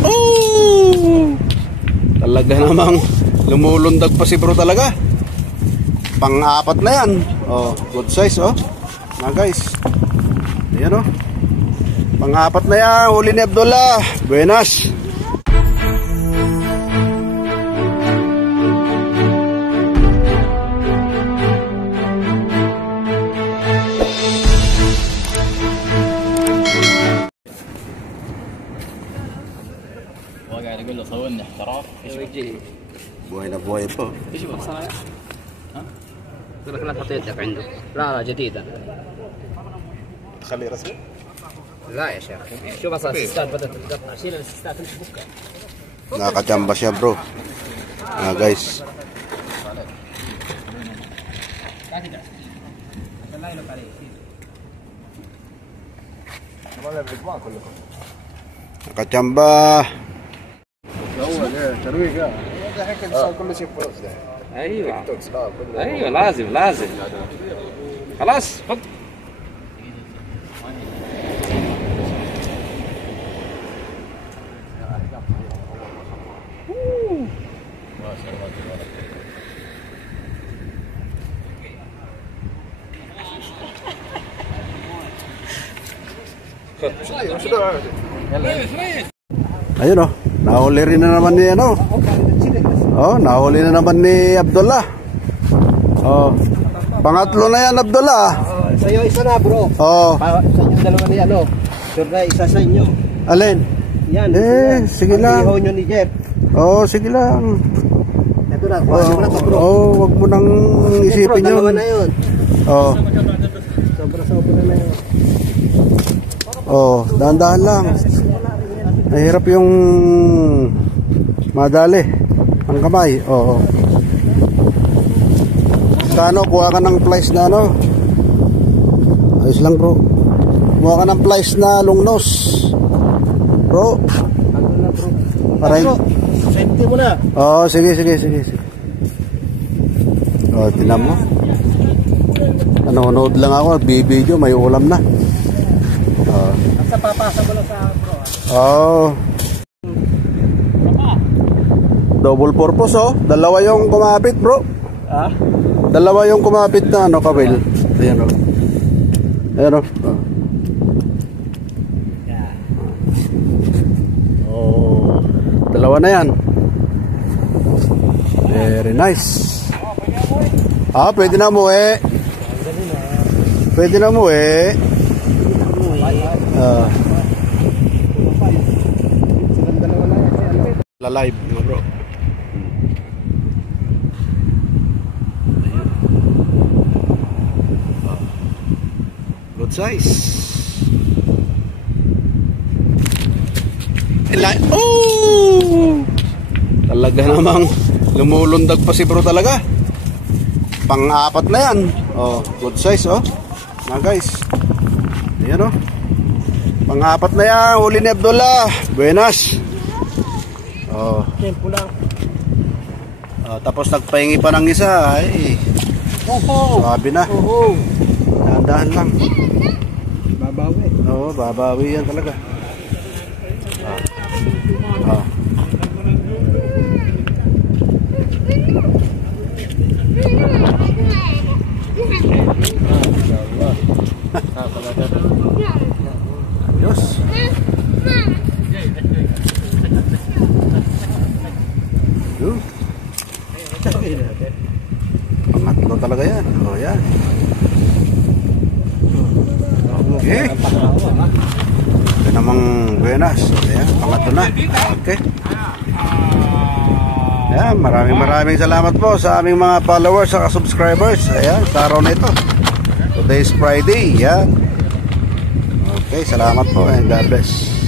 Oh! Talaga namang lumulundag pa si bro talaga. Pang-apat na yan. Oh, good size oh. Na guys. Ayan oh. Pang-apat na yan. Huli ni Abdullah. Buenas. قاعد اقول له صورني احتراف ايش وجهي buhay na buhay po. ايش بك صنايع؟ ها؟ يقول لك لا تحط يدك عنده. لا جديدة. خلي رسمي. لا يا شيخ شوف اصلا السيستات بدأت تتقطع شيل السيستات انت فكها. Nakachamba siya bro. Guys. Nakachamba. ايوه ايوه لازم لازم خلاص خذ Ayun oh, nahuli rin na naman ni ano. Oh, nahuli na naman ni Abdullah. Oh. Pangatlo na yan Abdullah. Sa'yo isa na bro. Oh. Sa inyo dalawa ni ano. Sure na isa sa inyo. Alin? Yan. Sige lang. Ihaw nyo ni Jeff. Oh, sige lang. Ito na, kuhasin mo na to bro. Oh, wag mo nang isipin yun. Dalawa na yun. Oh. Sobra na yun. Oh, dahan-dahan lang. Mahirap yung madali ang kamay. Oo. Kano, kuha ka ng flies na ano? Ayos lang bro. Kuha ka ng flies na long nose. Bro. Ano na bro? Para bro, safety mo na. Oo, sige. Oh, tinan mo. Nanonood lang ako, bibidyo, may ulam na. Oh. Basta papasa mo lang sa bro. Oh. Double purpose oh. Dalawa yung kumapit bro. Ha? Dalawa yung kumapit na ano kabil. Ayan oh. Ayan oh. Oh. Dalawa na yan. Very nice. Ah, pwede na mo eh. Pwede na mo eh. Live mga bro. Good size. Oh! Talaga namang lumulundag pa si bro talaga. Pang-apat na yan. Oh, good size oh. Na guys. Ayan oh. Pang-apat na yan. Huli ni Abdullah. Buenas. Oh. Tempo lang. Tapos nagpahingi pa ng isa. Ay. Sabi na. Dahan-dahan lang. Babawi. Oo, babawi yan talaga. Ayos. Pangatlo talaga yan. Oh, yan. Okay. Ito namang buenas. Ayan, pangatlo na. Okay. Ayan, maraming salamat po sa aming mga followers at subscribers. Ayan, sa araw na ito. Today is Friday. Ayan. Okay, salamat po and God bless.